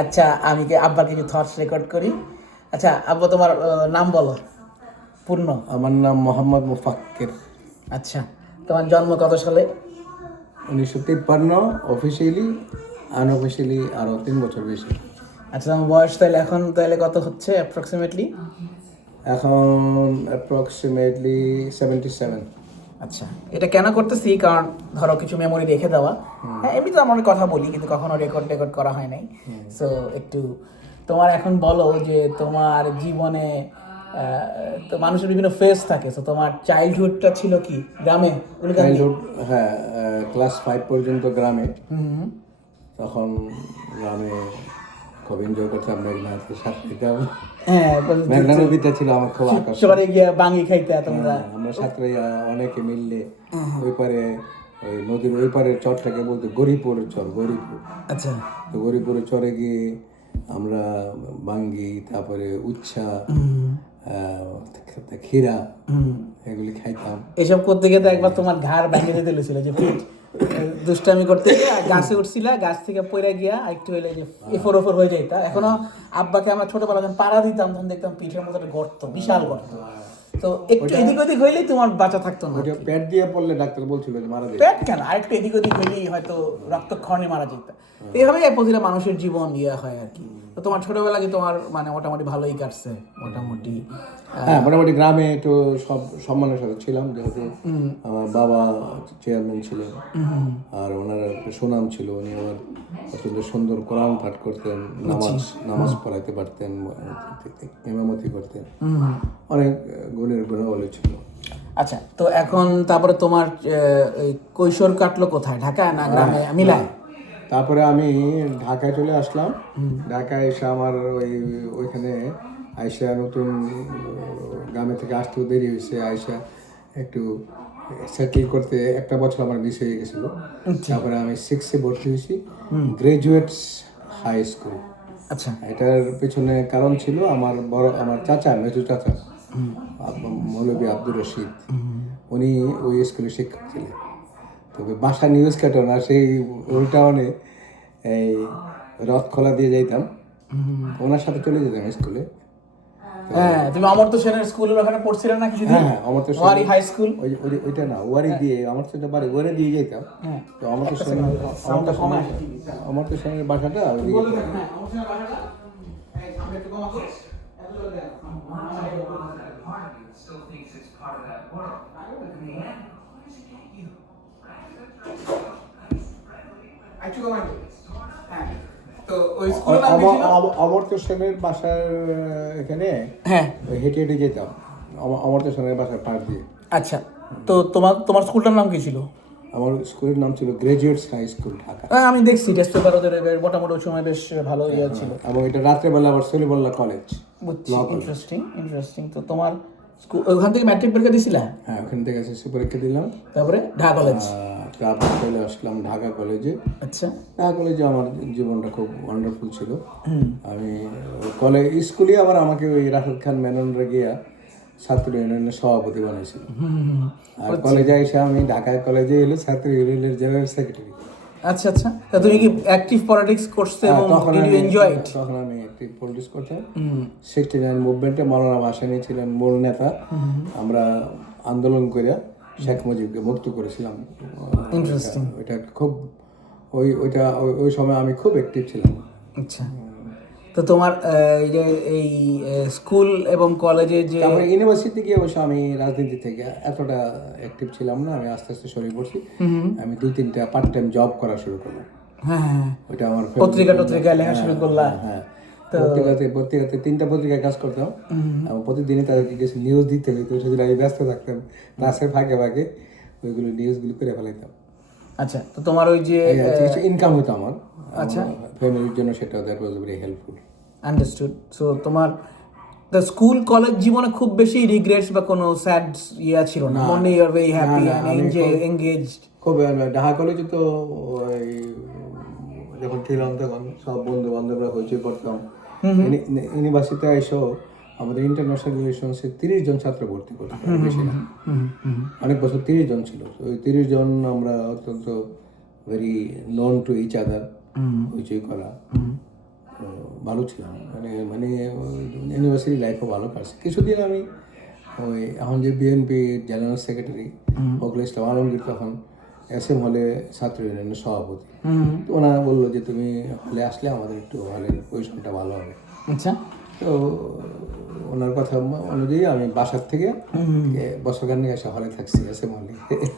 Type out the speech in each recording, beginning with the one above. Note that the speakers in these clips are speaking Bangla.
আচ্ছা, আমি কি আব্বার কিছু থটস রেকর্ড করি। আচ্ছা আব্বা, তোমার নাম বলো পূর্ণ। আমার নাম মোহাম্মদ মুফাক্কির। আচ্ছা, তোমার জন্ম কত সালে? 1953 অফিসিয়ালি, আনঅফিসিয়ালি আরও 3 বছর বেশি। আচ্ছা, তোমার বয়স তাহলে এখন তাহলে কত হচ্ছে অ্যাপ্রক্সিমেটলি? এখন অ্যাপ্রক্সিমেটলি 77। আচ্ছা, এটা কেন করতেছি কারণ ধরো কিছু মেমোরি রেখে দেওয়া। হ্যাঁ, এমনি তো আমরা কথা বলি কিন্তু কখনো রেকর্ড করা হয় নাই। সো একটু তোমার এখন বলো যে তোমার জীবনে তো মানুষের বিভিন্ন ফেজ থাকে, তো তোমার চাইল্ডহুডটা ছিল কি গ্রামে? চাইল্ডহুড, হ্যাঁ, ক্লাস 5 পর্যন্ত গ্রামে। তখন গ্রামে খুব এনজয় করতাম, মেঘনাথের সাথে দিতাম। হ্যাঁ, মেঘনা নদীটা ছিল আমার খুব আকর্ষণ। চরে গিয়া বাঙি খাইতে তোমরা? আমরা ছাত্ররা অনেকে মিললে ওই পারে, ওই নদীর ওই পারের চরটাকে বলতো গরিপুরের চর, গরিপুর। আচ্ছা, তো গরিপুরের চরে গিয়ে আমরা বাঙ্গি, তারপরে উচ্ছা, ক্ষীরা, এগুলি খাইতাম। এসব করতে গিয়ে তো একবার তোমার ঘাড় ভেঙে দিতে লেছিল যে পিঠ দুষ্টামি করতে গিয়ে গাছে উঠছিলা, গাছ থেকে পড়ে গিয়া একটু হইলে যে এফোর ওফর হয়ে যাইতা। এখনো আব্বাকে আমরা ছোটবেলা যখন পাড়া দিতাম তখন দেখতাম পিঠের মতো একটা গর্ত, বিশাল গর্ত। তো একটু এদিক ওদিক হইলেই তোমার বাঁচা থাকতো না। ওইটা পেট দিয়ে পড়লে ডাক্তার বলছিল যে মারা যাবে। পেট কেন, আরেকটু এদিক ওদিক হইলেই হয়তো রক্তক্ষরণে মারা যেত। এইভাবেই প্রতিটা মানুষের জীবন ইয়ে হয় আর কি। তো তোমার ছোটবেলা কি তোমার মানে মোটামুটি ভালোই কাটছে? মোটামুটি হ্যাঁ, মোটামুটি গ্রামে একটু সব সম্মানের সাথে ছিলাম, যেহেতু আমার বাবা চেয়ারম্যান ছিলেন আর ওনার একটা সুনাম ছিল। উনি আবার অত্যন্ত সুন্দর কোরআন পাঠ করতেন, নামাজ পড়াইতে পারতেন, ইমামতি করতেন, অনেক গুণের গুণাবলী ছিল। আচ্ছা, তো এখন তারপরে তোমার এই কৈশোর কাটলো কোথায়, ঢাকা না গ্রামে মিলায়? তারপরে আমি ঢাকায় চলে আসলাম। ঢাকায় এসে আমার ওইখানে আয়সা নতুন, গ্রামে থেকে আসতেও দেরি হয়েছে। আয়সা একটু সেটেল করতে 1 বছর আমার মিস হয়ে গেছিলো। তারপরে আমি 6-এ ভর্তি হয়েছি গ্রাজুয়েটস হাই স্কুল। আচ্ছা, এটার পেছনে কারণ ছিল আমার চাচা, মেজো চাচা মৌলভী আব্দুর রশিদ, উনি ওই স্কুলে শিক্ষক ছিলেন। তবে বাসা নিউজ কাটো না, সেই উল্টাউনে এই রথখোলা দিয়ে যাইতাম, ওনার সাথে চলে যেতাম স্কুলে। হ্যাঁ, তুমি অমর্ত্য সেনের স্কুলের ওখানে পড়ছিলে না কিছুদিন? হ্যাঁ, অমর্ত্য সেন ওয়ারি হাই স্কুল। ওইটা না, ওয়ারি দিয়ে আমার সেটা বাড়ি, ওয়ারি দিয়ে যেতাম। তো অমর্ত্য সেনের বাসাটা অমর্ত্য সেনের বাসার এখানে। হ্যাঁ, হেঁটে হেঁটে যেতাম অমর্ত্য সেনের বাসার পাশ দিয়ে। আচ্ছা, তো তোমার স্কুলটার নাম কি ছিল? আমার স্কুলের নাম ছিল গ্রাজুয়েটস হাই স্কুল, ঢাকা। আমি দেখছি টেস্ট পেপার ওদের মোটামুটি ওই সময় বেশ ভালো ইয়ে ছিল। এবং এটা রাত্রেবেলা আবার সলিমুল্লাহ কলেজ। ইন্টারেস্টিং। তো তোমার স্কুল ওখান থেকে ম্যাট্রিক পরীক্ষা দিছিলা? হ্যাঁ, ওখান থেকে এসএসসি পরীক্ষা দিলাম। তারপরে ঢাকা কলেজ? তারপর চলে আসলাম ঢাকা কলেজে। আচ্ছা, ঢাকা কলেজে আমার জীবনটা খুব ওয়ান্ডারফুল ছিল। আমি স্কুলে আবার আমাকে ওই রাশেদ খান মেননরা গিয়া ছাত্র ইউনিয়নের সভাপতি বানিয়েছিল। আর কলেজে এসে আমি ঢাকায় কলেজে এলো ছাত্র ইউনিয়নের জেনারেল সেক্রেটারি। আচ্ছা। তা তুমি কি অ্যাক্টিভ পলিটিক্স করতে এবং ডিড ইউ এনজয় ইট? তখন আমি অ্যাক্টিভ পলিটিক্স করতাম। 69 মুভমেন্টে মৌলানা ভাসানী ছিলেন মূল নেতা। আমরা আন্দোলন করে শেখ মুজিবকে মুক্ত করেছিলাম। ইন্টারেস্টিং। ওইটা খুব ওই সময় আমি খুব অ্যাক্টিভ ছিলাম। আচ্ছা, তো তোমার এই স্কুল এবং কলেজে যে তারপরে ইউনিভার্সিটি গিয়ে অবশ্য আমি রাজনীতি থেকে এতটা অ্যাক্টিভ ছিলাম না। আমি আস্তে আস্তে সরে পড়ছি। আমি 2-3টা পার্ট টাইম জব করা শুরু করলাম। হ্যাঁ, ওইটা আমার পত্রিকায় লেখা শুরু করলাম। হ্যাঁ, পত্রিকাতে 3টা পত্রিকায় কাজ করতাম এবং প্রতিদিনই তাদেরকে কিছু নিউজ দিতে হইতো। সেদিন আমি ব্যস্ত থাকতাম, ক্লাসের ফাঁকে ওইগুলো নিউজগুলো করে ফেলাইতাম। আচ্ছা, তো তোমার ওই যে কিছু ইনকাম হতো আমার। আচ্ছা, ফ্যামিলির জন্য সেটা that was very helpful. Understood. So তোমার স্কুল কলেজ জীবনে খুব বেশি রিগ্রেটস বা কোনো স্যাড ইয়া ছিল না? মনে you are very happy and engaged? খুব ঢাকা কলেজে তো ওই যখন ছিলাম তখন সব বন্ধু বান্ধবরা হইচই করতাম। ইউনিভার্সিটিতে এসেও আমাদের ইন্টারন্যাশনাল রিলেশনসে 30 জন ছাত্র ভর্তি করতে পারি, বেশি না। অনেক বছর 30 জন ছিল। ওই 30 জন আমরা অত্যন্ত very known to each other, হইচই করা। ভালো ছিলাম, মানে ইউনিভার্সিটি লাইফও ভালো কাটছে। কিছুদিন আমি ওই এখন যে BNP general secretary Fakhrul Islam Alamgir তখন SM হলে ছাত্র ইউনিয়নের সভাপতি, তো ওনারা বললো যে তুমি হলে আসলে আমাদের একটু হলের পজিশনটা ভালো হবে। আচ্ছা, তো ওনার কথা অনুযায়ী আমি বাসার থেকে বছরখানেক এসে হলে থাকছি SM হলে।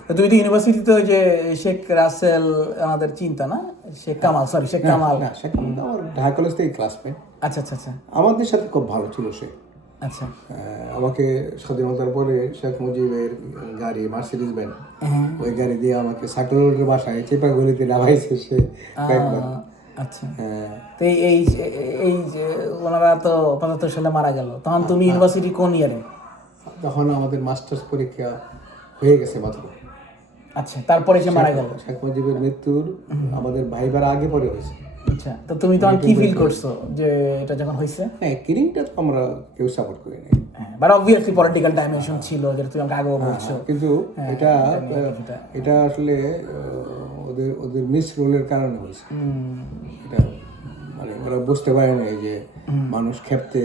তো তুমি তো ইউনিভার্সিটিতে ওই যে শেখ রাসেল আমাদের চিন্তা না, শেখ কামাল, সরি শেখ কামাল। না, সে আমার ঢাকা কলেজ থেকে ক্লাসমেট, আচ্ছা আচ্ছা আচ্ছা আমাদের সাথে খুব ভালো ছিল সে। আচ্ছা। আমাকে স্বাধীনতার পরে শেখ মুজিবের গাড়ি মার্সিডিজ ভ্যান, ওই গাড়ি দিয়ে আমাকে সাকরুলের বাসায় চেপাগুলিতে নামাইছে সে কয়েকবার। আচ্ছা, তো এই এই যে ওনারা তো 75 সালে মারা গেল, তখন তুমি ইউনিভার্সিটি কোন ইয়ারে? তখন আমাদের মাস্টার্স পরীক্ষা হয়ে গেছে মাত্র। আচ্ছা, তারপরে সে মারা গেল। শেখ মুজিবের মৃত্যুর আমাদের ভাইবার আগে পরে হয়েছে। আচ্ছা, তো তুমি তখন কি ফিল করছো যে এটা যখন হয়েছে? হ্যাঁ, কিরিংটা তো আমরা কেউ সাপোর্ট করি নাই, বাট অবভিয়াসলি পলিটিক্যাল ডাইমেনশন ছিল, যেটা তুমি আমাকে আগেও বলছো। কিন্তু এটা আসলে ওদের ওদের মিস রোলের কারণে হয়েছে। এটা মানে ওরা বুঝতে পারে না যে মানুষ ক্ষেপতে,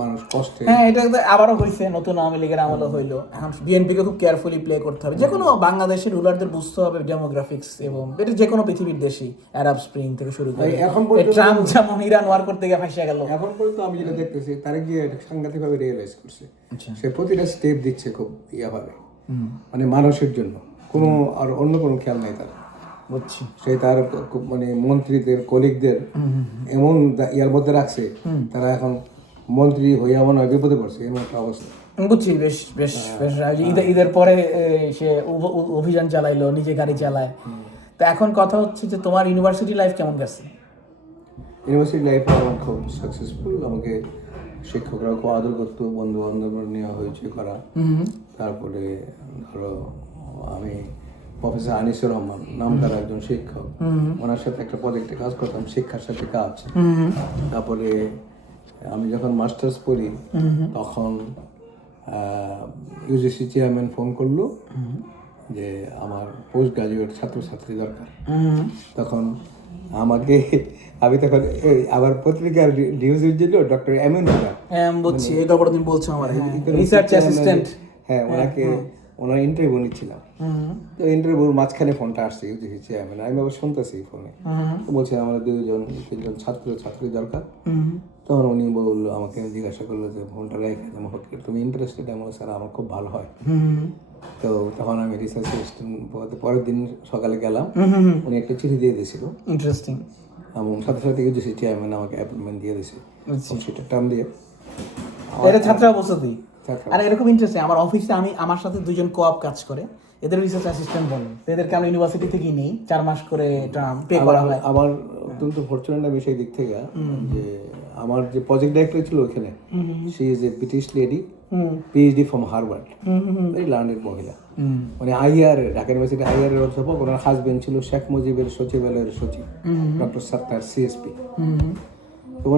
মানুষ কষ্টে। হ্যাঁ, এটা আবারও হয়েছে, নতুন আওয়ামী লীগের আমলে হইলো। এখন বিএনপিকে খুব কেয়ারফুলি প্লে করতে হবে। যে কোনো বাংলাদেশের রুলারদের বুঝতে হবে ডেমোগ্রাফিক্স, এবং এটা যে কোনো পৃথিবীর দেশই, আরব স্প্রিং থেকে শুরু করে এখন ট্রাম্প যেমন ইরান ওয়ার করতে গিয়ে ফাঁসিয়া গেল। এখন পর্যন্ত আমি যেটা দেখতেছি তারা গিয়ে সাংঘাতিকভাবে রিয়েলাইজ করছে, সে প্রতিটা স্টেপ দিচ্ছে খুব ইয়াভাবে, মানে মানুষের জন্য, কোনো আর অন্য কোনো খেয়াল নাই তার। বুঝছি। সে তার মানে মন্ত্রীদের কলিগদের এমন ইয়ার মধ্যে রাখছে, তারা এখন মন্ত্রী হইয়া মনে হয় বিপদে পড়ছে, এমন একটা অবস্থা। বুঝছি, বেশ বেশ বেশ। ঈদের পরে সে অভিযান চালাইলো, নিজে গাড়ি চালায়। তো এখন কথা হচ্ছে যে তোমার ইউনিভার্সিটি লাইফ কেমন গেছে? ইউনিভার্সিটি লাইফ আমার খুব সাকসেসফুল। আমাকে শিক্ষকরাও খুব আদর করতো, বন্ধু বান্ধব নেওয়া হয়েছে করা। তারপরে ধরো আমি প্রফেসর আনিসুর রহমান নামদার একজন শিক্ষক, ওনার সাথে একটা প্রজেক্টে কাজ করতাম, শিক্ষার সাথে কাজ। তারপরে আমি যখন মাস্টার্স পড়ি তখন UGC চেয়ারম্যান ফোন করলো যে আমার পোস্ট গ্রাজুয়েট ছাত্রছাত্রী দরকার। তখন আমাকে, আমি তখন আবার পত্রিকার নিউজের জন্য ডক্টর এমএন বুঝছি, এই গল্পটা তুমি বলছো আমার রিসার্চ অ্যাসিস্ট্যান্ট। হ্যাঁ, ওনাকে ওনার ইন্টারভিউ নিচ্ছিলাম। তো ইন্টারভিউর মাঝখানে ফোনটা আসছে UGC চেয়ারম্যান, আমি আবার শুনতেছি ফোনে, তো বলছে আমাদের 2-3জন ছাত্রী দরকার। তখন উনি বললো, আমাকে জিজ্ঞাসা করলো যে ফোনটা রেখে তুমি ইন্টারেস্টেড? আমি বলছি স্যার আমার খুব ভালো হয়। তো তখন আমি রিসার্চ অ্যাসিস্ট্যান্ট পরের দিন সকালে গেলাম, উনি একটা চিঠি দিয়ে দিয়েছিল, ইন্টারেস্টিং, এবং সাথে সাথে UGC চেয়ারম্যান আমাকে অ্যাপয়েন্টমেন্ট দিয়ে দিয়েছে, সেটা টার্ম দিয়ে। এটা ছাত্র অবস্থাতেই। আর এরকম ইন্টারেস্টিং, আমার অফিসে আমার সাথে 2জন কোঅপ কাজ করে, এদের রিসার্চ অ্যাসিস্ট্যান্ট বলে। এদেরকে আমরা ইউনিভার্সিটি থেকেই নেই, 4 মাস করে টার্ম পে করা হয়। আমার অত্যন্ত ফরচুনেট আমি সেই দিক থেকে যে আমার যে প্রজেক্ট ডাইরেক্টর ছিল ওখানে, she is a British lady, PhD from Harvard, very learned মহিলা, মানে IR, ঢাকা ইউনিভার্সিটি IR এর অধ্যাপক। ওনার হাজবেন্ড ছিল শেখ মুজিবের সচিবালয়ের সচিব ডক্টর সাত্তার CSP। তো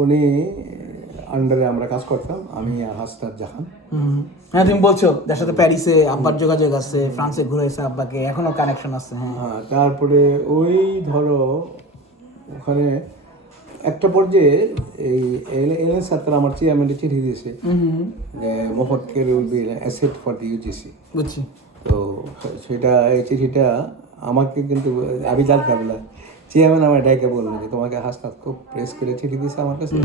উনি আন্ডারে আমরা কাজ করতাম, আমি আর হাসনাত জাহান। হ্যাঁ, তুমি বলছো যার সাথে প্যারিসে আব্বার যোগাযোগ আছে, ফ্রান্সে ঘুরেছে আব্বাকে, এখনো কানেকশন আছে। হ্যাঁ, তারপরে ওই ধরো ওখানে একটা পর্যায়ে এই এনএস ছাত্র আমার চেয়ারম্যানকে চিঠি দিয়েছে যে মোহাম্মদকে will be asset for the UGC। বুঝছি। তো সেটা, এই চিঠিটা আমাকে কিন্তু আমি জানতাম না, চেয়ারম্যান আমার ডাইকে বললো যে তোমাকে হাসনাত খুব প্রেস করে চিঠি দিয়েছে আমার কাছে,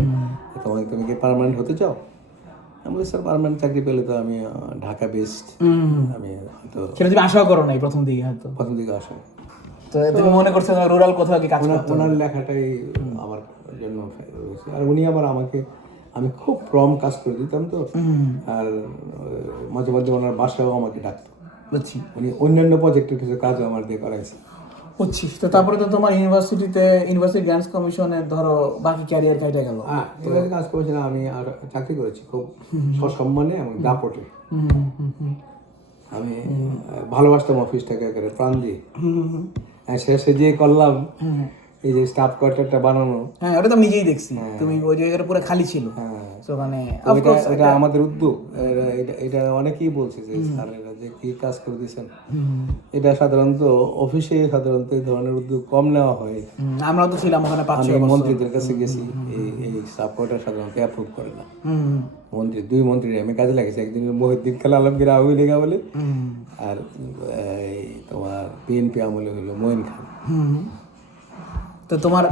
তুমি কি পার্মানেন্ট হতে চাও? আমি বলি স্যার পার্মানেন্ট চাকরি পেলে তো আমি ঢাকা বেসড, আমি হয়তো সেটা তুমি আশাও করো নাই প্রথম দিকে, হয়তো প্রথম দিকে আসা। তো তুমি মনে করছো রুরাল কোথাও কি কাজ করতে? ওনার লেখাটাই আমার জন্য রয়েছে। আর উনি আবার আমাকে, আমি খুব প্রম কাজ করে দিতাম তো, আর মাঝে মাঝে ওনার বাসাও আমাকে ডাকতো। বুঝছি। উনি অন্যান্য প্রজেক্টের কিছু কাজও আমার দিয়ে করাইছে। বুঝছি। তো তারপরে তো তোমার ইউনিভার্সিটি গ্রান্টস কমিশনের ধরো বাকি ক্যারিয়ার কাটে গেল। হ্যাঁ, কাজ করেছিলাম আমি, আর চাকরি করেছি খুব সসম্মানে এবং দাপটে। আমি ভালোবাসতাম অফিসটাকে একেবারে প্রাণ দিয়ে। শেষে যে করলাম এই যে স্টাফ কোয়ার্টারটা বানানো, হ্যাঁ ওটা তো আমি নিজেই দেখছি, তুমি ওই জায়গাটা পুরো খালি ছিল, তো মানে এটা আমাদের উদ্যোগ। এটা অনেকেই বলছে যে স্যার এরা যে কি কাজ করে দিয়েছেন। এটা সাধারণত অফিসে সাধারণত এই ধরনের উদ্যোগ কম নেওয়া হয়। আমরা তো ছিলাম ওখানে 5-6 আমি বছর। মন্ত্রীদের কাছে গেছি, এই স্টাফ কোয়ার্টার সাধারণত অ্যাপ্রুভ করে না। দুই মন্ত্রী আমি কাজে লাগেছি, একদিন মহিউদ্দিন খান আলমগীর আওয়ামী লীগ আমলে, আর তোমার বিএনপি আমলে হলো মঈন খান। তো তোমার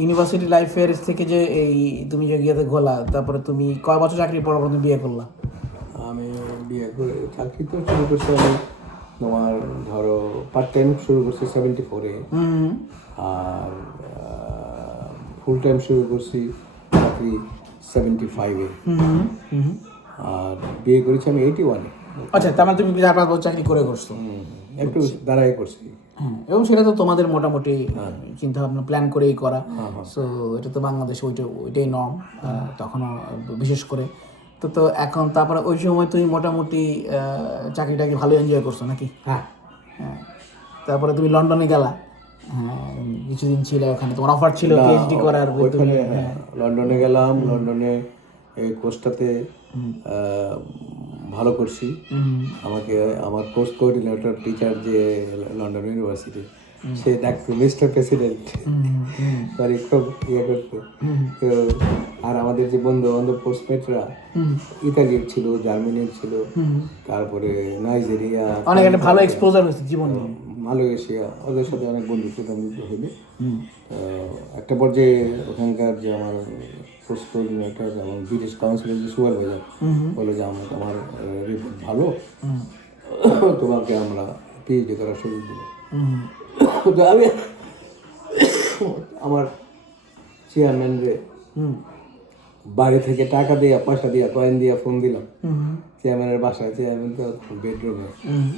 ইউনিভার্সিটি লাইফের থেকে যে এই তুমি যে গিয়েতে গোলা, তারপরে তুমি কয় বছর চাকরি পর তুমি বিয়ে করলা? আমি বিয়ে করে চাকরি তো শুরু করছি আমি তোমার ধরো পার্ট টাইম শুরু করছি 74-এ, আর ফুল টাইম শুরু করছি চাকরি 75-এ, আর বিয়ে করেছি আমি 81-এ। আচ্ছা, তার মানে তুমি 4-5 বছর চাকরি করে করছো। একটু দাঁড়াই করছি। এবং সেটা তো তোমাদের মোটামুটি চিন্তা ভাবনা প্ল্যান করেই করা। সো এটা তো বাংলাদেশে ওইটাই নর্ম তখনও, বিশেষ করে তো এখন। তারপরে ওই সময় তুমি মোটামুটি চাকরিটাকে ভালো এনজয় করছো নাকি? হ্যাঁ। তারপরে তুমি লন্ডনে গেলা, হ্যাঁ কিছুদিন ছিল ওখানে, তোমার অফার ছিল পিএইচডি করার। লন্ডনে গেলাম, লন্ডনে এই কোর্সটাতে ভালো করছি। আমাকে আমার কোর্স কোঅর্ডিনেটর টিচার যে লন্ডন ইউনিভার্সিটি, সে ডাকতো মিস্টার প্রেসিডেন্ট, সরি খুব ইয়ে করতো। তো আর আমাদের যে বন্ধু বান্ধব পোস্টমেটরা ইতালির ছিল, জার্মানির ছিল, তারপরে নাইজেরিয়া, অনেক একটা ভালো এক্সপোজার হয়েছে জীবন নিয়ে। মালয়েশিয়া, ওদের সাথে অনেক বন্ধুত্ব হইবে। একটা পর্যায়ে ওখানকার যে আমার পোস্ট কোঅর্ডিনেটর এবং ব্রিটিশ কাউন্সিলের যে সুপারভাইজার বলে যে আমার রিপোর্ট ভালো, তোমাকে আমরা পিএইচডি করার সুযোগ দেবো। তো আমি আমার চেয়ারম্যানরে বাড়ি থেকে টাকা দিয়া, পয়সা দিয়া, কয়েন দিয়া ফোন দিলাম চেয়ারম্যানের বাসায়। চেয়ারম্যান তো বেডরুমে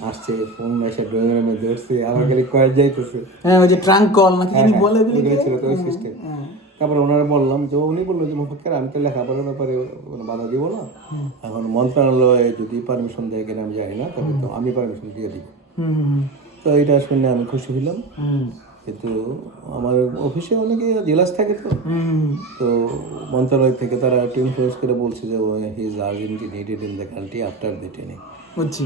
আসছে, ফোন এসে ড্রয়িং রুমে ধরছে, আমার খালি কয়েন যাইতেছে। হ্যাঁ, ওই যে ট্রাঙ্ক কল নাকি বলে ছিল তো ওই সিস্টেম। তারপরে ওনারা বললাম যে, উনি বললো যে মোফাক্কের আমি তো লেখাপড়ার ব্যাপারে কোনো বাধা দিব না, এখন মন্ত্রণালয়ে যদি পারমিশন দেয় কিনা আমি জানি না, তবে তো আমি পারমিশন দিয়ে দিব। তো এটা শুনে আমি খুশি হইলাম। কিন্তু আমার অফিসে অনেকে জেলাস থাকে, তো মন্ত্রণালয় থেকে তারা একটু ইনফ্লুয়েন্স করে বলছে যে he is urgently needed in the country after the training. বুঝছি।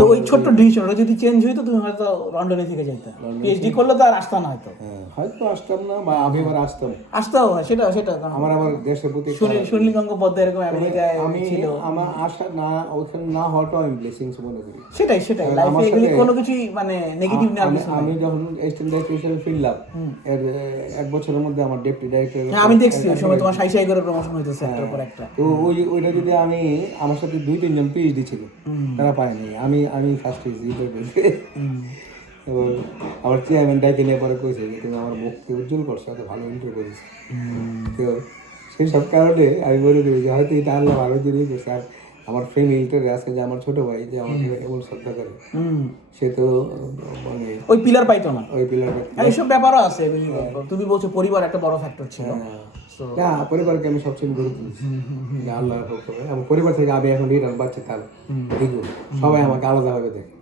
তো ওই ছোট্ট ডিসিশন ওটা যদি চেঞ্জ হইতো, তুমি হয়তো লন্ডনে থেকে যাইতে, পিএইচডি করলে তো আর আসতা না হয়তো। হয়তো আসতাম না, বা আমি আবার আসতাও হয়, সেটা আমার দেশের প্রতি সুনীল গঙ্গোপাধ্যায় এরকম আমেরিকায় ছিল। আমার আশা না, ওখানে না হওয়াটাও আমি ব্লেসিংস মনে করি। সেটাই লাইফে এগুলি কোনো কিছুই মানে নেগেটিভ না। আমি যখন অ্যাসিস্ট্যান্ট ডাইরেক্টর হিসেবে ফিরলাম, এর 1 বছরের মধ্যে আমার ডেপুটি ডাইরেক্টর, আমি দেখছি ওই সময় তোমার সাই করে প্রমোশন হইতেছে একটার পর একটা। তো ওইটা যদি আমি, আমার সাথে 2-3 জন পিএইচডি ছিল, তারা পায়নি, আমি ফার্স্ট হয়েছি। এবং আমার চেয়ারম্যান ডাইকে নিয়ে পরে কইছে যে তুমি আমার মুখকে উজ্জ্বল করছো, এত ভালো ইন্টারভিউ করেছি। তো সেই সব কারণে আমি বলে দিই যে হয়তো এটা আল্লাহ ভালো জিনিস করছে। আর আমার ফ্রেন্ড ইল্টার আজকে যে আমার ছোট ভাই যে আমাকে এমন শ্রদ্ধা করে, সে তো মানে ওই পিলার পাইতো না, ওই পিলার এইসব ব্যাপারও আছে। তুমি বলছো পরিবার একটা বড় ফ্যাক্টর ছিল। না, পরিবারকে আমি সবসময় গুরুত্ব দিচ্ছি, আল্লাহ আমার পরিবার থেকে আমি এখন রিটার্ন পাচ্ছি, তার দেখুন সবাই আমাকে আলাদাভাবে দেখে।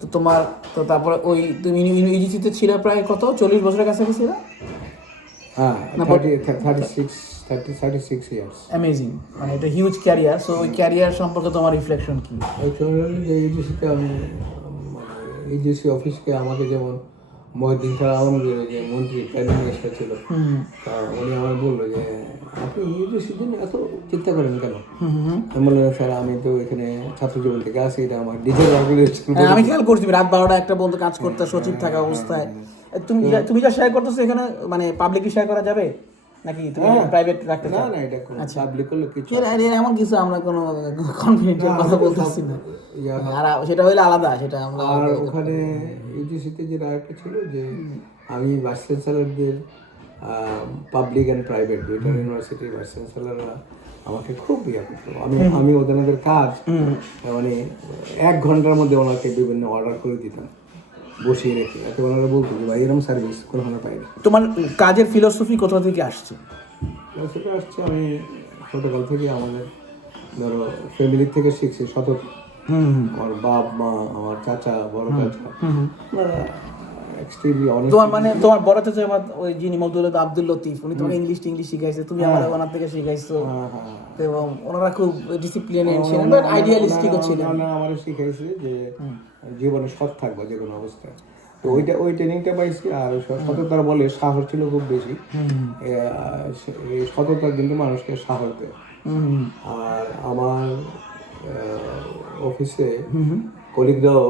তো তোমার তো তারপরে ওই তুমি ইউজিসিতে ছিল প্রায় কত 40 বছরের কাছাকাছি না? হ্যাঁ, 36 ইয়ার্স। অ্যামেজিং, মানে এটা হিউজ ক্যারিয়ার। সো ওই ক্যারিয়ার সম্পর্কে তোমার রিফ্লেকশন কি? ইউজিসিতে আমি ইউজিসি অফিসকে আমাকে যেমন মহিউদ্দিন খান আলমগীর যে মন্ত্রী প্রাইম মিনিস্টার ছিল, তা উনি আমার বললো যে আপনি ইউজিসির জন্য এত চিন্তা করেন কেন? আমি বললাম স্যার আমি তো এখানে ছাত্র জীবন থেকে আসি, এটা আমার ডিজেল অর্গানাইজেশন। আমি খেয়াল করছি রাত 12টা একটা পর্যন্ত কাজ করতে, সচিব থাকা অবস্থায়। তুমি যা শেয়ার করতেছো এখানে মানে পাবলিকলি শেয়ার করা যাবে নাকি তুমি প্রাইভেট রাখতে চাও? না, এটা পাবলিক করলে কিছু এমন কিছু আমরা কোনো কনফিডেন্সিয়াল কথা বলতেছি না, আর সেটা হইলে আলাদা, সেটা আমরা। আর ওখানে ইউজিসিতে যে রায়টা ছিল যে আমি ভাইস চ্যান্সেলরদের, পাবলিক অ্যান্ড প্রাইভেট দুইটা ইউনিভার্সিটির ভাইস চ্যান্সেলররা আমাকে খুব ইয়ে করতো। আমি ওদের কাজ মানে 1 ঘন্টার মধ্যে ওনাকে বিভিন্ন অর্ডার করে দিতাম বসিয়ে রেখে, এত ওনারা বলতো যে ভাই এরকম সার্ভিস কোনোখানে পাই না। তোমার কাজের ফিলোসফি কোথা থেকে আসছে? সেটা আসছে আমি ছোটকাল থেকে আমাদের ধরো ফ্যামিলির থেকে শিখছি সততা। আমার বাপ মা, আমার চাচা, বড় চাচা, ওনারা এক্সট্রিমলি অনেস্ট। তোমার মানে তোমার বড় চাচা আমার ওই যিনি মওদুদ আব্দুল লতিফ, উনি তোমাকে ইংলিশ শিখাইছে, তুমি আমার ওনার থেকে শিখাইছো, এবং ওনারা খুব ডিসিপ্লিনেড ছিলেন বাট আইডিয়ালিস্টিকও ছিলেন। আমার শিখাইছে যে জীবনে সৎ থাকবো যে কোনো অবস্থায়, তো ওই ট্রেনিংটা পাইছি। আর সততার বলে সাহস ছিল খুব বেশি, এই সততার কিন্তু মানুষকে সাহস দেয়। আর আমার অফিসে কলিগরাও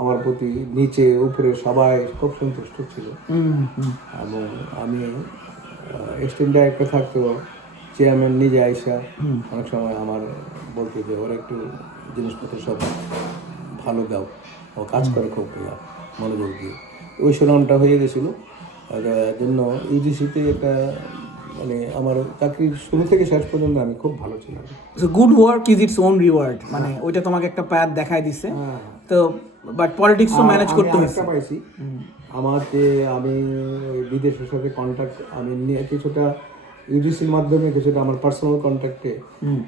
আমার প্রতি নিচে উপরে সবাই খুব সন্তুষ্ট ছিল, এবং আমি এক্সটেন্ড ডাইরেক্টর থাকতেও চেয়ারম্যান নিজে আইসা অনেক সময় আমার বলতো যে ওরা একটু জিনিসপত্র সব ভালো দাও, ও কাজ করে খুব মনোযোগ দিয়ে। ওই সুনামটা হয়ে গেছিলো, জন্য ইউজিসিতে একটা মানে আমার চাকরির শুরু থেকে শেষ পর্যন্ত আমি খুব ভালো ছিলাম। Good work is its own reward, মানে ওইটা তোমাকে একটা পাথ দেখাই দিছে। তো বাট পলিটিক্সও ম্যানেজ করতে হয়েছে। পাইছি আমাকে, আমি বিদেশের সাথে কন্ট্যাক্ট আমি নিয়ে কিছুটা ইউজিসির মাধ্যমে, কিছুটা আমার পার্সোনাল কন্ট্যাক্টে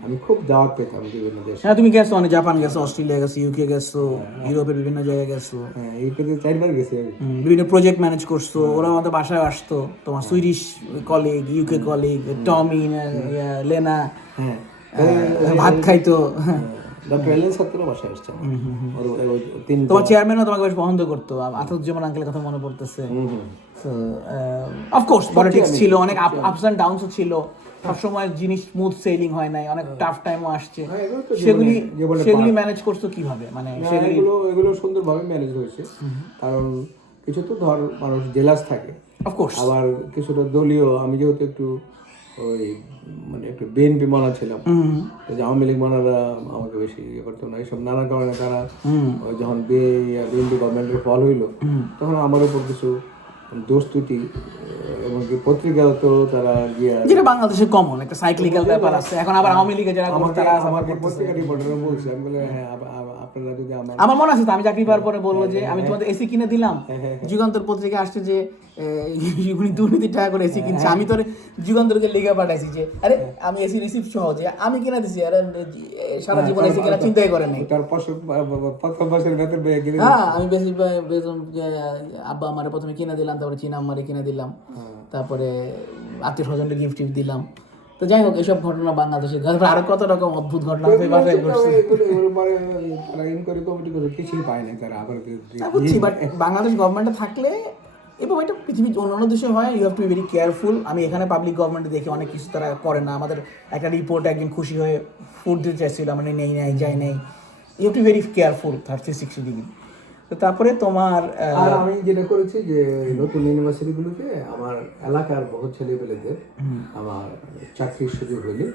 আমি খুব দাওয়াত পেতাম বিভিন্ন দেশে। হ্যাঁ, তুমি গেছো অনেক, জাপান গেছো, অস্ট্রেলিয়া গেছো, ইউকে গেছো, ইউরোপের বিভিন্ন জায়গায় গেছো। হ্যাঁ, ইউকেতে 4 বার গেছি আমি। বিভিন্ন প্রজেক্ট ম্যানেজ করছো, ওরা আমাদের বাসায় আসতো, তোমার সুইডিশ কলিগ, ইউকে কলিগ, টমি, লেনা, ভাত খাইতো। ডক্টর এলেন ছাত্র বাসায় আসছে। তোমার চেয়ারম্যানও তোমাকে বেশ পছন্দ করতো, আসাদুজ্জামান আঙ্কেলের কথা মনে পড়তেছে। অফকোর্স পলিটিক্স ছিল, অনেক আপস অ্যান্ড ডাউনসও ছিল, সবসময় জিনিস স্মুথ সেলিং হয় নাই, অনেক টাফ টাইমও আসছে। সেগুলি ম্যানেজ করছো কিভাবে? মানে এগুলো সুন্দরভাবে ম্যানেজ হয়েছে, কারণ কিছু তো ধর মানুষ জেলাস থাকে, অফকোর্স, আবার কিছুটা দলীয়, আমি যেহেতু একটু ওই মানে একটু বিএনপি মানা ছিলাম, যে আওয়ামী লীগ মানারা আমাকে বেশি ইয়ে করতো না, এইসব নানা কারণে তারা ওই যখন বিএনপি গভর্নমেন্টের ফল হইলো, তখন আমার উপর কিছু দোষ ত্রুটি, এমনকি পত্রিকাও তো তারা যেটা বাংলাদেশে কমন একটা সাইক্লিক্যাল ব্যাপার আছে। এখন আবার আওয়ামী লীগে যারা তারা আমাকে পত্রিকা রিপোর্টাররা বলছে, আমি বলে হ্যাঁ আপনারা যদি আমার মনে আছে তো, আমি চাকরি পাওয়ার পরে বললো যে আমি তোমাদের এসি কিনে দিলাম, যুগান্তর পত্রিকা আসছে যে উনি 2 কোটি টাকা করে এসি কিনছে, আমি তোর যুগান্তরকে লিখে পাঠাইছি যে আরে আমি এসি রিসিপ্ট সহ যে আমি কিনে দিছি, আরে সারা জীবন এসি কিনা চিন্তাই করে নাই, তার প্রথম বছর বেতন পেয়ে কিনে। হ্যাঁ, আমি বেশি বেতন, আব্বা আমারে প্রথমে কিনে দিলাম, তারপরে চীনা আম্মারে কিনে দিলাম, তারপরে আত্মীয় স্বজনকে গিফট দিলাম। তো যাই হোক, এসব ঘটনা বাংলাদেশে আরো কত রকম অদ্ভুত ঘটনা কিছুই পায় না তারা। আবার বুঝছি, বাট বাংলাদেশ গভর্নমেন্টে থাকলে, এবং এটা পৃথিবীর অন্যান্য দেশে হয়, you have to be very careful. আমি এখানে পাবলিক গভর্নমেন্টে দেখি অনেক কিছু তারা করে না। আমাদের একটা রিপোর্ট একদিন খুশি হয়ে ফুড দিতে চাইছিল, মানে নেই যাই নেই, you have to very careful 30-60 degree. তো তারপরে তোমার আর আমি যেটা করেছি যে নতুন ইউনিভার্সিটিগুলোতে আমার এলাকার বহু ছেলেপেলেদের আমার চাকরির সুযোগ হলে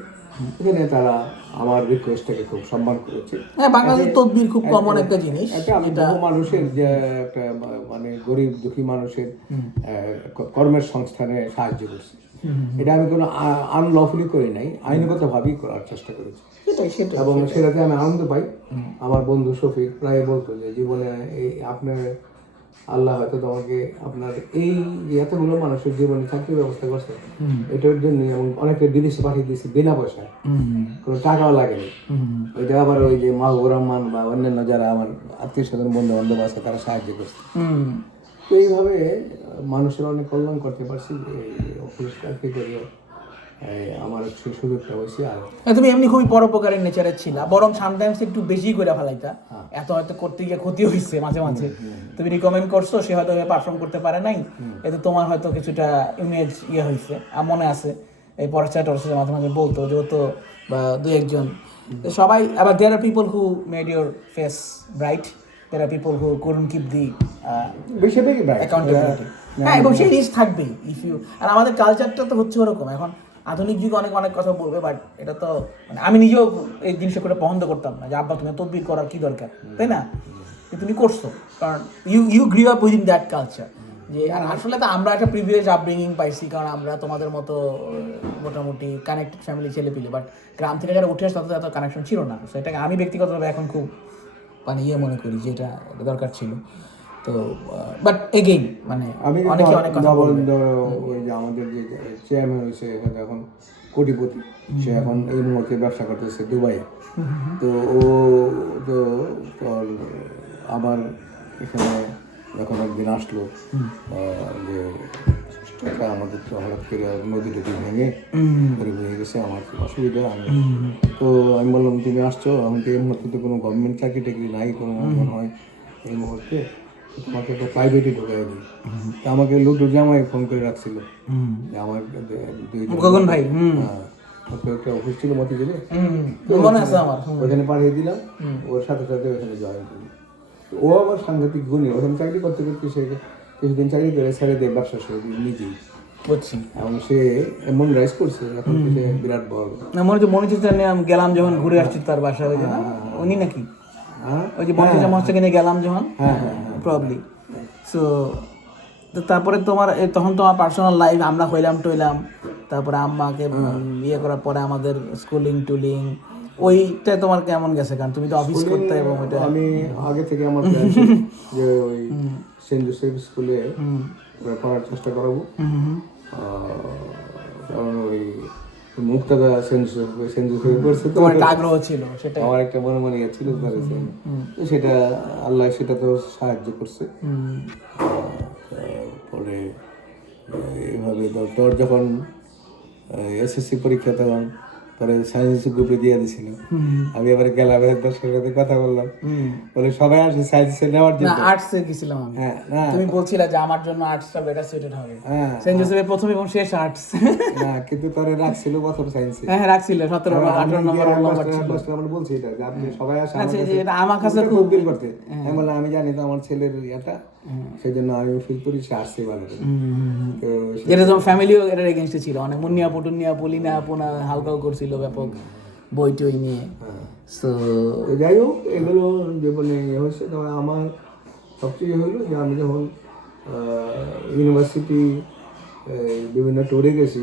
এখানে তারা আমার রিকোয়েস্টটাকে খুব সম্মান করেছে। হ্যাঁ, বাংলাদেশের তদবির খুব কমন একটা জিনিস, এটা মানুষের যে একটা মানে গরিব দুঃখী মানুষের কর্মের সংস্থানে সাহায্য করছে। এটা আমি কোনো আনলফুলি করি নাই, আইনগতভাবেই করার চেষ্টা করেছি, এবং সেটাতে আমি আনন্দ পাই। আমার বন্ধু শফিক প্রায় বলতো যে জীবনে এই আপনার আল্লাহ হয়তো তোমাকে আপনার এই এতগুলো মানুষের জীবনে চাকরির ব্যবস্থা করছে, এটার জন্য এবং অনেকে বিদেশে পাঠিয়ে দিয়েছে বিনা পয়সায়, কোনো টাকাও লাগেনি। ওইটা আবার ওই যে মাহবুর রহমান বা অন্যান্য যারা আমার আত্মীয় স্বজন বন্ধু বান্ধব আছে তারা সাহায্য করছে। তো এইভাবে মানুষের অনেক কল্যাণ করতে পারছি, অফিস চাকরি করিও আমার সেই সুযোগটা হয়েছে। আর তুমি এমনি খুবই পরোপকারী নেচারের ছিল, বরং সামটাইমস একটু বেশি করে ফেলাইতা, এত হয়তো করতে গিয়ে ক্ষতি হয়েছে মাঝে মাঝে, তুমি রিকমেন্ড করছো, সে হয়তো পারফর্ম করতে পারে নাই, এতে তোমার হয়তো কিছুটা ইমেজ হয়েছে। আমার মনে আছে এই পড়াশোনা মাঝে মাঝে বলতো যে তো বা 2-1 জন সবাই, আবার there are people who made your face bright, there are people who couldn't keep the accountability. হ্যাঁ, এবং সেই জিনিস থাকবেই ইফ ইউ, আর আমাদের কালচারটা তো হচ্ছে ওরকম। এখন আধুনিক যুগে অনেক কথা বলবে, বাট এটা তো মানে আমি নিজেও এই জিনিসটা করে পছন্দ করতাম না যে আব্বা তুমি তদবির করার কি দরকার, তাই না? তুমি করছো কারণ you grew up within that culture. যে আর আসলে তো আমরা একটা প্রিভিলেজ আপব্রিঙ্গিং পাইছি, কারণ আমরা তোমাদের মতো মোটামুটি কানেক্টেড ফ্যামিলি ছেলেপিলে, বাট গ্রাম থেকে যারা উঠে আসে তাদের এত কানেকশন ছিল না। সেটাকে আমি ব্যক্তিগতভাবে এখন খুব মানে মনে করি যে এটা দরকার ছিল। তো বাট এগেইন মানে অনেকে অনেক কথা বলবে। ওই যে আমাদের যে চেয়ারম্যান হয়েছে এখন কোটিপতি, সে এখন এই মুহূর্তে ব্যবসা করতেছে দুবাই। তো ও তো আমার এখানে যখন একদিন আসলো যে টাকা আমাদের তো হঠাৎ করে নদী টদী ভেঙে ঘরে ভেঙে গেছে, আমার খুব অসুবিধা। তো আমি বললাম তুমি আসছো, আমি তো এই মুহূর্তে তো কোনো গভর্নমেন্ট চাকরি টাকরি নাই কোনো মনে হয় এই মুহূর্তে, তোমাকে একটা প্রাইভেটে ঢোকাই দিই। তা আমাকে লুডু জামাই ফোন করে রাখছিল যে আমার গগন ভাই একটা অফিস ছিল মতিঝিলে, মনে আছে আমার। ওখানে পাঠিয়ে দিলাম, ওর সাথে সাথে ওখানে জয়েন করি। ও আমার সাংঘাতিক গুণী, ওখানে চাকরি করতে করতে সে কিছুদিন চাকরি করে ছেড়ে দিয়ে ব্যবসা শুরু করি নিজেই। বুঝছি। এবং সে এমন রাইজ করছে এখন সে বিরাট বড়। না মনে হচ্ছে মনিচিত্র নিয়ে আমি গেলাম যখন ঘুরে আসছি তার বাসায়, ওই যে না উনি নাকি ওই যে মনিচিত্র মহোৎসবে নিয়ে গেলাম যখন, প্রবলি। সো তো তারপরে তোমার তখন তোমার পার্সোনাল লাইফ আমরা হইলাম টইলাম, তারপরে আম্মাকে ইয়ে করার পরে আমাদের স্কুলিং টুলিং ওইটা তোমার কেমন গেছে? কারণ তুমি তো অফিস করতে এবং ওইটা আমি আগে থেকে আমার প্ল্যান ছিল যে ওই সেন্ট জোসেফ স্কুলে পড়ার চেষ্টা করাবো, কারণ ওই মুক্তাদা সেন্ট জোসেফ করছে তো তোমার একটা আগ্রহ ছিল, সেটা আমার একটা মনে মনে ছিল, তো সেটা আল্লাহ সেটা তো সাহায্য করছে। পরে এইভাবে তোর যখন এসএসসি পরীক্ষা তখন পরে সায়েন্স গ্রুপে দিয়ে দিছিল, আমি এবারে গেলাম দর্শকের সাথে কথা বললাম, বলে সবাই আসে সায়েন্সে নেওয়ার জন্য। আর্টসে গেছিলাম আমি, তুমি বলছিলে যে আমার জন্য আর্টসটা বেটার সুইটেড হবে। সেন্ট জোসেফের প্রথম এবং শেষ আর্টস না, কিন্তু তোরে রাখছিল প্রথম সায়েন্সে। হ্যাঁ রাখছিল 17 18 নম্বর আমরা বলছি এটা যে আপনি সবাই আসে আমার কাছে খুব ফিল করতে। আমি বললাম আমি জানি তো আমার ছেলের এটা, সেই জন্য আমি ফিল করি সে আসছে ভালো করে। তো যেটা তোমার ফ্যামিলিও এটার এগেনস্টে ছিল, অনেক মুন্নিয়া পুটুনিয়া পুলিনা পোনা হালকাও করছিল ব্যাপক বই টই নিয়ে। তো যাই হোক এগুলো জীবনে হয়েছে। তবে আমার সবচেয়ে হলো যে আমি যখন ইউনিভার্সিটি বিভিন্ন ট্যুরে গেছি,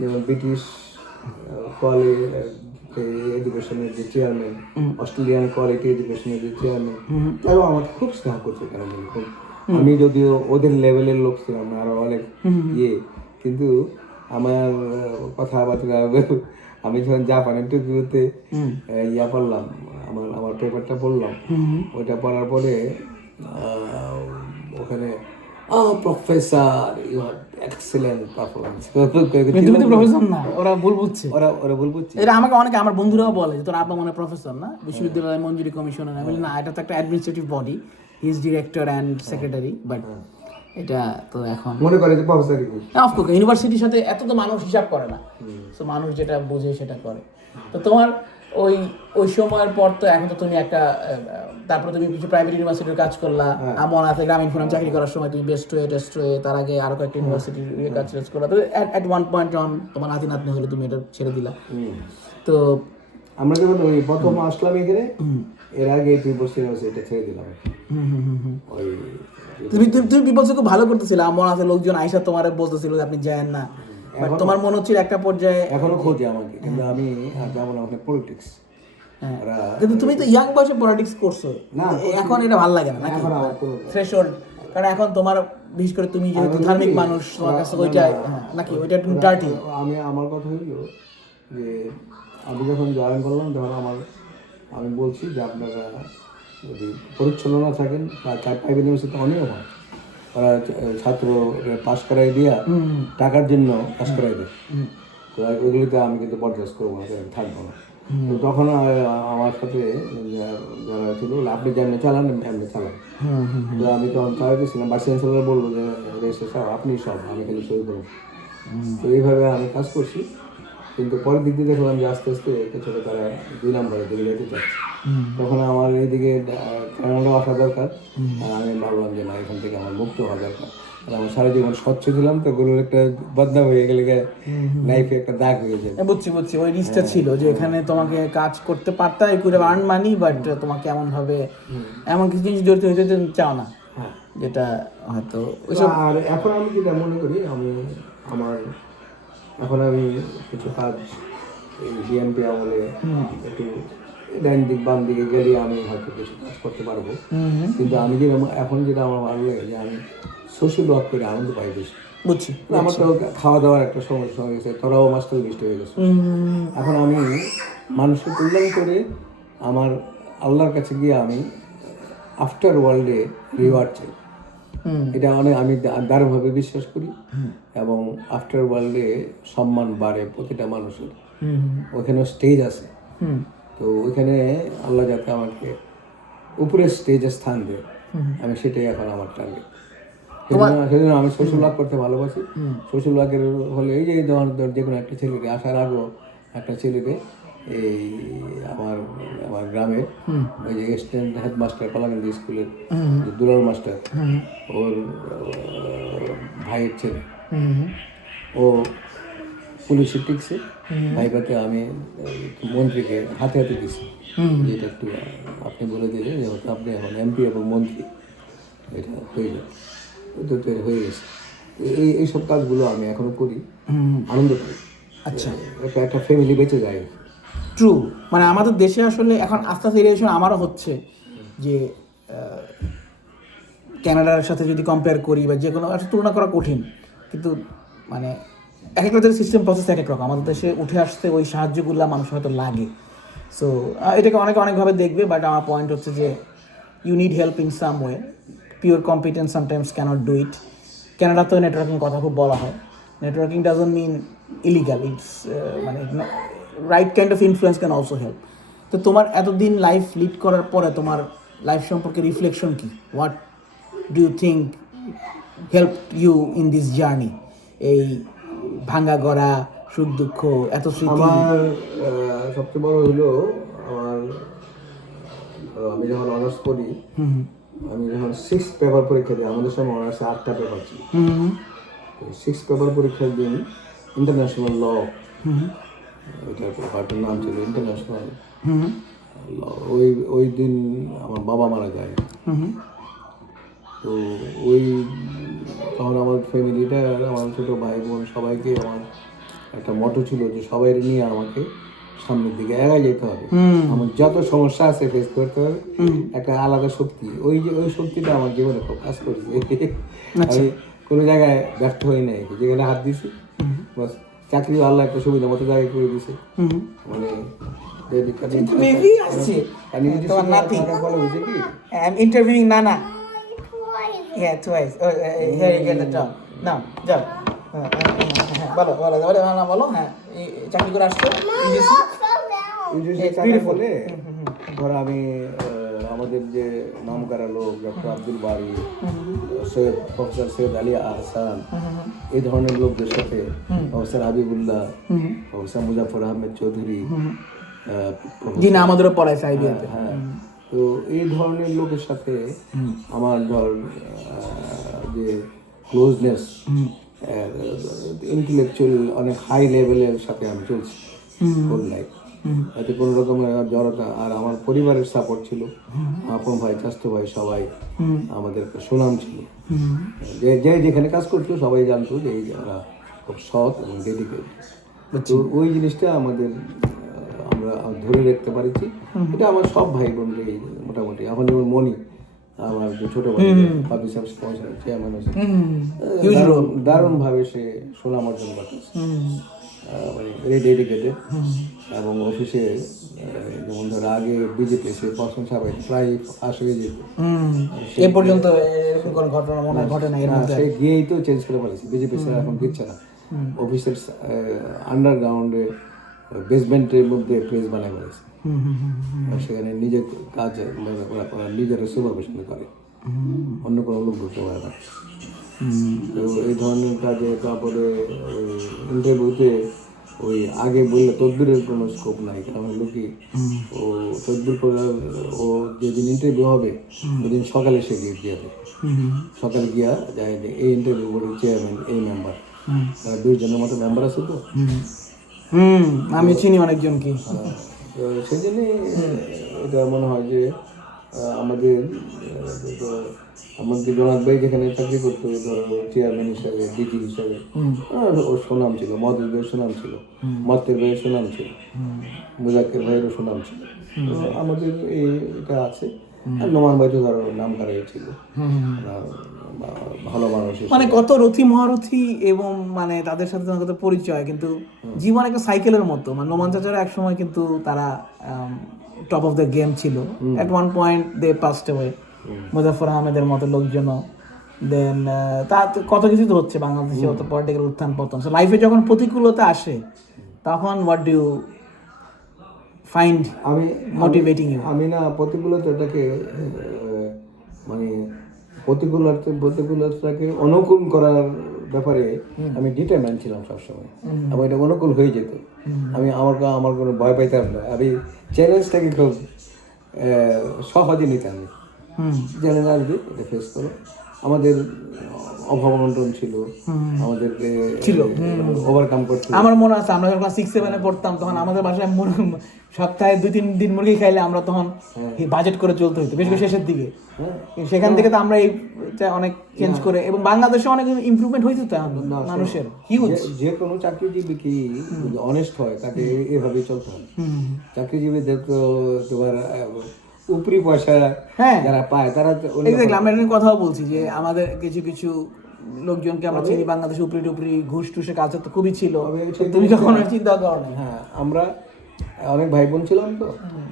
যেমন ব্রিটিশ কলেজ এডুকেশনের যে চেয়ারম্যান, অস্ট্রেলিয়ান কোয়ালিটি এডুকেশনের যে চেয়ারম্যান, তারাও আমার খুব স্নেহ করছে। কারণ খুব আমি যদিও ওদের লেভেলের লোক ছিলাম না, আরো অনেক কিন্তু আমার কথাবার্তা আমি যখন জাপানের টোকিওতে ইয়া পড়লাম, আমার পেপারটা পড়লাম, ওইটা পড়ার পরে ওখানে professor you have excellent performance. তুমি তো প্রফেসর না, ওরা ভুল বুঝছে, ওরা ভুল বুঝছে। এটা আমাকে অনেকে আমার বন্ধুরাও বলে যে তোর আব্বা মনে প্রফেসর না, বিশ্ববিদ্যালয় মঞ্জুরি কমিশনার। আমি বলি না, এটা তো একটা administrative body, he is director and secretary, but এটা তো এখন মনে করে যে প্রফেসরই অফকোর্স ইউনিভার্সিটির সাথে এত তো মানুষ হিসাব করে না, তো মানুষ যেটা বোঝে সেটা করে। তো তোমার ওই সময়ের পর তো এখন তো তুমি একটা তারপরে তুমি কিছু প্রাইভেট ইউনিভার্সিটির কাজ করলা, আমার হাতে গ্রামীণ ফোরাম চাকরি করার সময় তুমি বেস্ট হয়ে তার আগে আরো কয়েকটা ইউনিভার্সিটির কাজ করলা। তো অ্যাট ওয়ান পয়েন্ট যখন তোমার নাতি নাতনি হলে তুমি এটা ছেড়ে দিলা। তো আমরা যখন ওই প্রথম আসলাম এখানে, এর আগে এটা ছেড়ে দিলাম। ওই তুমি পিপলসে খুব ভালো করতেছিলে, আমার আছে লোকজন আইসা তোমার বলতেছিল যে আপনি যায়েন না, বাট তোমার মনে হচ্ছিল একটা পর্যায়ে এখনো খোঁজে আমাকে, কিন্তু আমি যাবো না ওখানে পলিটিক্স। কিন্তু তুমি তো ইয়াং বয়সে পলিটিক্স করছো না, এখন এটা ভালো লাগে না নাকি? থ্রেশহোল্ড, কারণ এখন তোমার বিশেষ করে তুমি যেহেতু ধার্মিক মানুষ, তোমার কাছে ওইটা নাকি ওইটা একটু ডার্টি। আমি আমার কথা হইলো যে আমি যখন জয়েন করলাম তখন আমি বলছি যে আপনারা যদি পরিচ্ছন্ন না থাকেন, প্রাইভেট ইউনিভার্সিটি অনেক হয়, ওরা ছাত্র পাস করাই দিয়া টাকার জন্য পাস করাই দেয়, তো ওইগুলিতে আমি কিন্তু বরদাস্ত করবো না, থাকবো না। তো তখন আমার সাথে যারা ছিল আপনি যেমনি চালান এমনি চালান, তো আমি তখন চালাইতেছিলাম। ভাইস চ্যান্সেলর বলবো যে সব আপনি সব, আমি খালি সই করবো। তো এইভাবে আমি কাজ করছি, কিন্তু পরের দিক দিয়ে দেখলাম যে আস্তে আস্তে ছোটো তারা 2 নম্বরে দিকে যেতে চাচ্ছে। তখন আমার এইদিকে কানাডাও আসা দরকার, আমি ভাবলাম যে না, এখান থেকে আমার মুক্ত হওয়া দরকার। আমার সারা জীবন স্বচ্ছ ছিলাম, তো গরুর একটা বদনাম হয়ে গেলে লাইফে একটা দাগ হয়ে যায়। বুঝছি ওই রিস্কটা ছিল যে এখানে তোমাকে কাজ করতে পারতা, you could have earn money, but তোমাকে এমন কিছু জিনিস জড়িত হইতে তুমি চাও না, যেটা হয়তো আর এখন আমি যেটা মনে করি, এখন আমি কিছু কাজ এই বিএনপি আমলে একটু ডাইন দিক বাম দিকে গেলে আমি হয়তো কিছু কাজ করতে পারবো, কিন্তু আমি এখন যেটা আমার ভালো লাগে যে আমি সোশ্যাল ওয়ার্ক করে আনন্দ পাই বেশি। বুঝছি, আমার তো খাওয়া দাওয়ার একটা সমস্যা হয়ে গেছে, তোরাও মাস্টার মিষ্টি হয়ে গেছে। এখন আমি মানুষকে কল্যাণ করে আমার আল্লাহর কাছে গিয়ে আমি আফটার ওয়ার্ল্ডে রিওয়ার্ড চাই। এটা অনেক আমি দারুণভাবে বিশ্বাস করি এবং আফটার ওয়ার্ল্ডে সম্মান বাড়ে প্রতিটা মানুষের। ওখানেও স্টেজ আছে, তো ওইখানে আল্লাহ যাতে আমাকে উপরে স্টেজে স্থান দেয়, আমি সেটাই এখন আমার টার্গেট। সেজন্য আমি সোশ্যাল ওয়ার্ক করতে ভালোবাসি। সোশ্যাল ওয়ার্কের হলে এই যে ধর যে কোনো একটা ছেলেকে আসার আগেও একটা ছেলেকে এই আমার আমার গ্রামের ওই যে এক্সটেন্ট হেডমাস্টার কলাকান্দি স্কুলের দুলাল মাস্টার, ওর ভাইয়ের ছেলে, ও পুলিশে টিকছে, ভাইবাতে আমি মন্ত্রীকে হাতে হাতে দিছি, যেটা একটু আপনি বলে দিলে যেহেতু আপনি এখন এমপি এবং মন্ত্রী, এটা তৈরি হয়ে গেছে। এইসব কাজগুলো আমি এখনো করি, আনন্দ পাই। আচ্ছা, একটা ফ্যামিলি বেঁচে যায়। ট্রু, মানে আমাদের দেশে আসলে এখন আস্তে আস্তে রিলেশন আমারও হচ্ছে যে ক্যানাডার সাথে যদি কম্পেয়ার করি বা যে কোনো তুলনা করা কঠিন, কিন্তু মানে এক এক দেশের সিস্টেম প্রসেস এক এক রকম। আমাদের দেশে উঠে আসতে ওই সাহায্যগুলো মানুষ হয়তো লাগে, সো এটাকে অনেকভাবে দেখবে, বাট আমার পয়েন্ট হচ্ছে যে you need help in some way, pure competence sometimes can't do it. Canada তো নেটওয়ার্কিং কথা খুব বলা হয়, networking doesn't mean illegal, it's মানে right kind of influence can also help. তো তোমার এতদিন লাইফ লিড করার পরে তোমার লাইফ সম্পর্কে রিফ্লেকশন কি? What do you think help you in this journey? এই ভাঙ্গা গড়া সুখ দুঃখ এত স্মৃতি। আমার সবচেয়ে বড় হলো আমার আমি যখন অনার্স করি, আমি যখন 6 পেপার পরীক্ষা দিই, আমাদের সময় অনার্সে 8টা পেপার ছিল। 6 পেপার পরীক্ষার দিন ইন্টারন্যাশনাল ল, ওইটার পেপারটার নাম ছিল ইন্টারন্যাশনাল ল। ওই দিন আমার বাবা মারা যায়। তো ওই তখন আমার ফ্যামিলিটা, আমার ছোটো ভাই বোন সবাইকে আমার একটা মটো ছিল যে সবাই নিয়ে আমাকে সামনের দিকে এগিয়ে যেতে হবে, আমার যত সমস্যা আছে ফেস করতে হবে, একটা আলাদা শক্তি। ওই শক্তিটা আমার জীবনে খুব কাজ করেছে। আমি কোনো জায়গায় ব্যর্থ হই নাই, যেখানে হাত দিছি বাস চাকরি আল্লাহ একটা সুবিধা মতো জায়গায় করে দিছে। মানে interviewing Nana. Yeah, twice. Here you get the job. Now, job. বলো হ্যাঁ, চাকরি করে আসছো বলে ধরো আমি আমাদের যে নাম করা লোক ডক্টর আব্দুল বারি, সৈয়দ প্রফেসর সৈয়দ আলী আহসান, এই ধরনের লোকদের সাথে প্রফেসর হাবিবুল্লাহ, প্রফেসর মুজাফর আহমেদ চৌধুরী, যিনি আমাদেরও পড়ায় সাইবিয়াতে, হ্যাঁ, তো এই ধরনের লোকের সাথে আমার ধর যে ক্লোজনেস, ইন্টেলেকচুয়াল অনেক হাই লেভেলের সাথে আমি চলছি হোল লাইফ। এতে কোনো রকমের জড়তা, আর আমার পরিবারের সাপোর্ট ছিল, আপন ভাই চাস্তো ভাই সবাই আমাদের সুনাম ছিল। যে যেখানে কাজ করতো সবাই জানতো যে এই যারা খুব সৎ এবং ডেডিকেটেড। তো ওই জিনিসটা আমাদের আমরা ধরে রাখতে পারছি। এটা আমার সব ভাই বোনদের মোটামুটি। এখন যেমন মনি আমার যে ছোট ভাই পাবলিক সার্ভিস কমিশনের চেয়ারম্যান আছে, দারুণভাবে সে সুনাম অর্জন করতেছে, মানে ভেরি ডেডিকেটেড। এবং অফিসে যেমন ধরো আগে বিজেপি সে প্রশংসা পাই প্রায় ফাঁস হয়ে যেত, এ পর্যন্ত কোনো ঘটনা মনে হয় ঘটে না। সে গিয়েই তো চেঞ্জ করে ফেলেছে, বিজেপি স্যার এখন দিচ্ছে না। অফিসের আন্ডারগ্রাউন্ডে বেসমেন্টের মধ্যে প্রেস বানায় ফেলেছে, সেখানে নিজের কাজ ওরা নিজেরা সুপারভিশন করে, অন্য কোনো লোক ঢুকতে পারে না। তো এই ধরনের কাজে তারপরে ইন্টারভিউতে ওই আগে বললে তদবিরের কোনো স্কোপ নাই, কারণ হলো কি ও তদবির করার, ও যেদিন ইন্টারভিউ হবে ওদিন সকালে সে গিয়ে যাবে, সকালে গিয়া যায় এই ইন্টারভিউ বোর্ডের চেয়ারম্যান এই মেম্বার, তারা 2 জনের মতো মেম্বার আছে। তো আমি চিনি অনেকজনকে। সেই জন্যে এটা মনে হয় যে আমাদের জনাব ভাই যেখানে চাকরি করতো, ধরো চেয়ারম্যান হিসাবে, ডিজি হিসাবে, ওর সুনাম ছিল, মদুর ভাইয়ের সুনাম ছিল, মত্তের ভাইয়ের সুনাম ছিল, মুজাক্কের ভাইয়েরও সুনাম ছিল। আমাদের এটা আছে। আর নোমান ভাই তো ধরো নাম করা ছিল, ভালো মানুষ, মানে কত রথী মহারথী এবং মানে তাদের সাথে কত পরিচয়, কিন্তু জীবন একটা সাইকেলের মতো। মানে নোমান চাচারা এক সময় কিন্তু তারা টপ অফ দ্য গেম ছিল, at one point they passed away. Muzaffar আহমেদের মতো লোকজন দেন তা তো কত কিছু তো হচ্ছে বাংলাদেশে, অত পলিটিক্যাল উত্থান পতন। সো লাইফে যখন প্রতিকূলতা আসে তখন হোয়াট ডু ইউ ফাইন্ড আমি মোটিভেটিং ইউ? আমি না প্রতিকূলতাটাকে মানে প্রতিকূলতাকে অনুকূল করার ব্যাপারে আমি ডিটারমাইন্ড ছিলাম সবসময়। আমার এটা অনুকূল হয়ে যেত। আমি আমার কোনো ভয় পাইতাম না। আমি চ্যালেঞ্জটাকে খুব সহজে নিতাম। চ্যালেঞ্জ আসবে, এটা ফেস করো। আমাদের অভাব অনটন ছিল, আমাদেরকে ছিল ওভারকাম করতে। আমার মনে আছে আমরা যখন 6-7 পড়তাম তখন আমাদের বাসায় সপ্তাহে 2-3 দিন মুরগি খাইলে আমরা তখন বাজেট করে চলতে হতো, বিশেষ করে শেষের দিকে। সেখান থেকে তো আমরা এইটা অনেক চেঞ্জ করে, এবং বাংলাদেশে অনেক ইমপ্রুভমেন্ট হয়েছে তো মানুষের হিউজ। যে কোনো চাকরিজীবী কি অনেস্ট হয় তাকে এভাবেই চলতে হবে। চাকরিজীবীদের তো তোমার উপরি পয়সা যারা পায় তারা এক্স্যাক্টলি, আমরা একটা কথাও বলছি যে আমাদের কিছু কিছু লোকজনকে আমরা চিনি বাংলাদেশে উপরি টুপরি ঘুষ টুসে কালচার তো খুবই ছিল। তুমি কখনো চিন্তা করো না? হ্যাঁ, আমরা অনেক ভাই বোন ছিলাম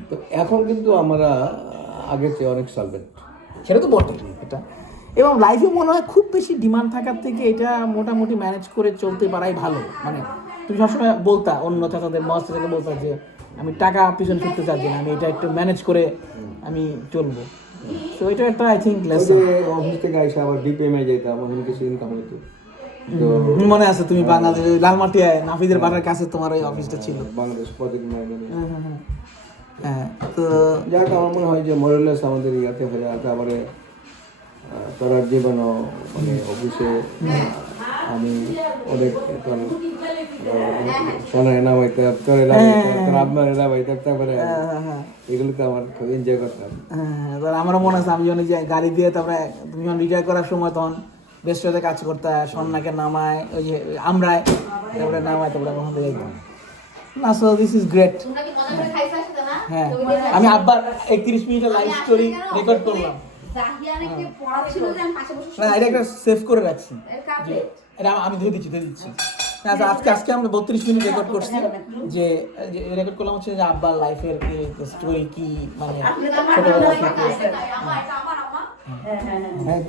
তো এখন কিন্তু আমরা আগের চেয়ে অনেক সলভেন্ট। সেটা তো বটে এটা। এবং লাইফে মনে হয় খুব বেশি ডিমান্ড থাকার থেকে এটা মোটামুটি ম্যানেজ করে চলতে পারাই ভালো। মানে তুমি সবসময় বলতা, অন্য চাচাদের মস্ত থেকে বলতা যে আমি টাকা পিছনে ছুটতে চাচ্ছি না, আমি এটা একটু ম্যানেজ করে আমি চলবো। তো এটা একটা আই থিঙ্ক লেসন। অফিস থেকে এসে আবার ডিপিএমে যেতাম, ওখানে কিছু ইনকাম হতো। মনে আছে তুমি বাংলাদেশে লালমাটিয়ায় নাফিদের বাড়ির কাছে তোমার ওই অফিসটা ছিল, বাংলাদেশ প্রজেক্ট ম্যানেজার। হ্যাঁ। তো যাক, আমার মনে হয় যে মোরালেস আমাদের ইয়াতে হয়ে যায়। তারপরে তোরার জীবনও মানে অফিসে আমি অনেক সোনা এনা পাইতাম, তোর আপনার এনা পাইতাম। তারপরে এগুলোতে আমার খুব এনজয় করতাম। হ্যাঁ, আমারও মনে আছে আমি যখন গাড়ি দিয়ে, তারপরে তুমি যখন রিটায়ার করার সময় তখন রেস্টুরেন্টে কাজ করতে সন্নাকে নামায়, ওই যে আমরায়, তারপরে নামায়, তারপরে ওখান থেকে একদম না। So this is great. হ্যাঁ, আমি আব্বার 31 মিনিটের লাইভ স্টোরি রেকর্ড করলাম। না, এটা একটা সেভ করে রাখছি, এটা আমি ধুয়ে দিচ্ছি। আচ্ছা, আজকে আমরা 32 মিনিট রেকর্ড করছি, যে রেকর্ড করলাম হচ্ছে যে আব্বার লাইফের কি স্টোরি, কি মানে ছোটবেলা থেকে। হ্যাঁ,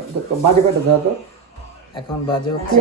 বাজে কয়টা দাও তো? এখন বাজে হচ্ছে